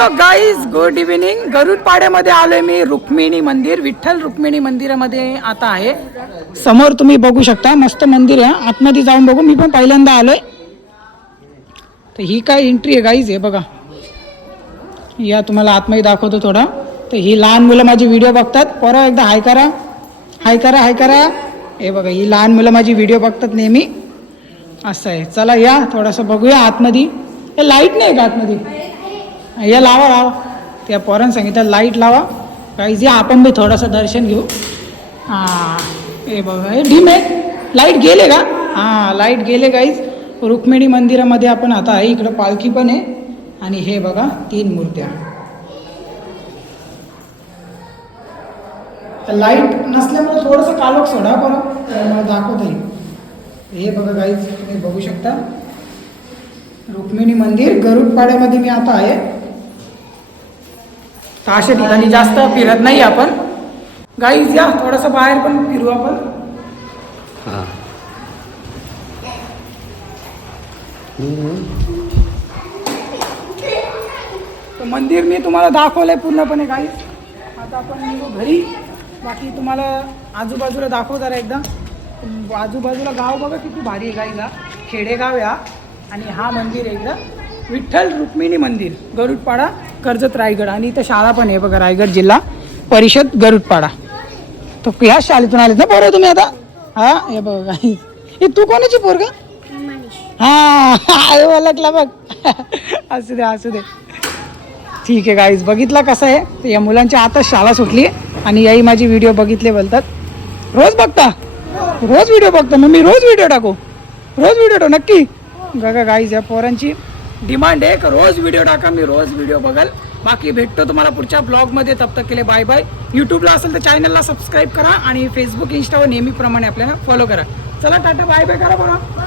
Hello guys, good evening. गरुडपाड्यामध्ये आलोय मी. रुक्मिणी मंदिर, विठ्ठल रुक्मिणी मंदिरामध्ये आता आहे. समोर तुम्ही बघू शकता, मस्त मंदिर आहे. आतमध्ये जाऊन बघू. मी पण पहिल्यांदा आलोय. तर ही काय एंट्री आहे गाईज, हे बघा. या तुम्हाला आतमध्ये दाखवतो थोडा. तर ही लहान मुलं माझी व्हिडिओ बघतात. परवा एकदा हाय करा, हाय करा, हाय करा. हे बघा, ही लहान मुलं माझी व्हिडिओ बघतात नेहमी. असं आहे. चला या थोडंसं बघूया आतमध्ये. हे लाईट नाही का आतमध्ये? या लावा लावा. त्या पोरांनी सांगितलं लाईट लावा. काहीच या, आपण बी थोडंसं दर्शन घेऊ. हां, हे बघा, हे डीम आहे. लाईट गेले का? हां, लाईट गेले गाईज. रुक्मिणी मंदिरामध्ये आपण आता आहे. इकडं पालखी पण आहे. आणि हे बघा 3 मूर्त्या. लाईट नसल्यामुळे थोडंसं कालोख सोडा बरं, मला दाखवता येईल. हे बघा गाईज, तुम्ही बघू शकता रुक्मिणी मंदिर गरुडपाड्यामध्ये मी आता आहे. तर अशा ठिकाणी जास्त फिरत नाही आपण गाईज. या थोडंसं बाहेर पण फिरू आपण. तर मंदिर मी तुम्हाला दाखवलंय पूर्णपणे गाईज. आता आपण निघू घरी. बाकी तुम्हाला आजूबाजूला दाखव जरा एकदा. आजूबाजूला गाव बघा किती भारी आहे गाईज. हा खेडेगाव आहे हा. आणि हा मंदिर आहे एकदा विठ्ठल रुक्मिणी मंदिर, गरुडपाडा, कर्जत, रायगड. आणि इथं शाळा पण आहे बघा, रायगड जिल्हा परिषद गरुडपाडा. तर ह्या शाळेतून आलेत ना पोरं तुम्ही आता? हा, हे बघा गाईज. हे तू कोणाची पोरग? हा, ओळखला बघ. असू दे असू दे. ठीक आहे गाईज, बघितला कसं आहे. तर या मुलांची आता शाळा सुटली आणि याही माझी व्हिडिओ बघितले बोलतात. रोज बघता? रोज व्हिडिओ बघता? मग मी रोज व्हिडिओ टाकू? रोज व्हिडिओ टाकू नक्की. बघा गाईज, या पोरांची डिमांड आहे की रोज व्हिडिओ टाका. मी रोज व्हिडिओ बघाल. बाकी भेटतो तुम्हाला पुढच्या ब्लॉगमध्ये. तब तक केले बाय बाय. यूट्यूबला असेल तर चॅनलला सबस्क्राईब करा आणि फेसबुक इंस्टावर नेहमीप्रमाणे आपल्याला फॉलो करा. चला टाटा बाय बाय करा बघा.